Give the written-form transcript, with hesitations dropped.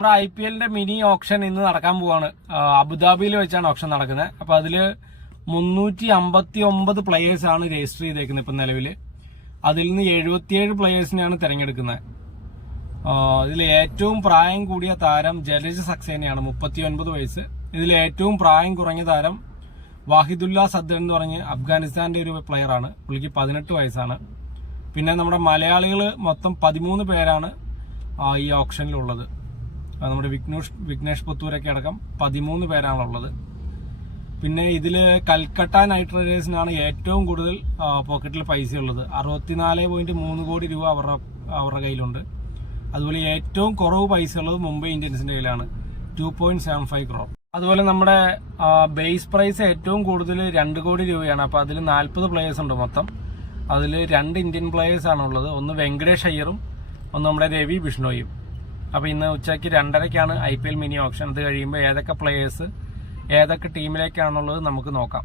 നമ്മുടെ IPL mini option ഇന്ന് നടക്കാൻ പോവാണ്. അബുദാബിയിൽ വെച്ചാണ് ഓപ്ഷൻ നടക്കുന്നത്. അപ്പൊ അതില് 359 പ്ലേയേഴ്സ് ആണ് രജിസ്റ്റർ ചെയ്തേക്കുന്നത് ഇപ്പൊ നിലവില്. അതിൽ നിന്ന് 77 പ്ലേയേഴ്സിനെയാണ് തെരഞ്ഞെടുക്കുന്നത്. ഇതിൽ ഏറ്റവും പ്രായം കൂടിയ താരം ജഡേജ സക്സേനയാണ്, 39 വയസ്സ്. ഇതിൽ ഏറ്റവും പ്രായം കുറഞ്ഞ താരം വാഹിദുല്ല സദ്ദൻ എന്ന് പറഞ്ഞ് അഫ്ഗാനിസ്ഥാന്റെ ഒരു പ്ലെയർ ആണ്. പുള്ളിക്ക് 18 വയസ്സാണ്. പിന്നെ നമ്മുടെ മലയാളികൾ മൊത്തം 13 പേരാണ് ഈ ഓപ്ഷനിലുള്ളത്. നമ്മുടെ വിഘ്നേഷ് പുത്തൂരൊക്കെ അടക്കം 13 പേരാണുള്ളത്. പിന്നെ ഇതില് കൽക്കട്ട നൈറ്റ് റൈഡേഴ്സിനാണ് ഏറ്റവും കൂടുതൽ പോക്കറ്റിൽ പൈസ ഉള്ളത്. 64.3 കോടി രൂപ അവരുടെ കയ്യിലുണ്ട്. അതുപോലെ ഏറ്റവും കുറവ് പൈസ ഉള്ളത് മുംബൈ ഇന്ത്യൻസിന്റെ കയ്യിലാണ്, 2.75 crore. അതുപോലെ നമ്മുടെ ബേസ് പ്രൈസ് ഏറ്റവും കൂടുതൽ 2 കോടി രൂപയാണ്. അപ്പൊ അതിൽ 40 പ്ലേയേഴ്സ് ഉണ്ട് മൊത്തം. അതിൽ 2 ഇന്ത്യൻ പ്ലേയേഴ്സ് ആണുള്ളത്. ഒന്ന് വെങ്കടേഷ് അയ്യറും ഒന്ന് നമ്മുടെ രവി ബിഷ്ണോയും. അപ്പൊ ഇന്ന് ഉച്ചയ്ക്ക് 2:30-ക്കാണ് IPL മിനി ഓപ്ഷൻ. അത് കഴിയുമ്പോൾ ഏതൊക്കെ പ്ലേയേഴ്സ് ഏതൊക്കെ ടീമിലേക്കാണുള്ളത് നമുക്ക് നോക്കാം.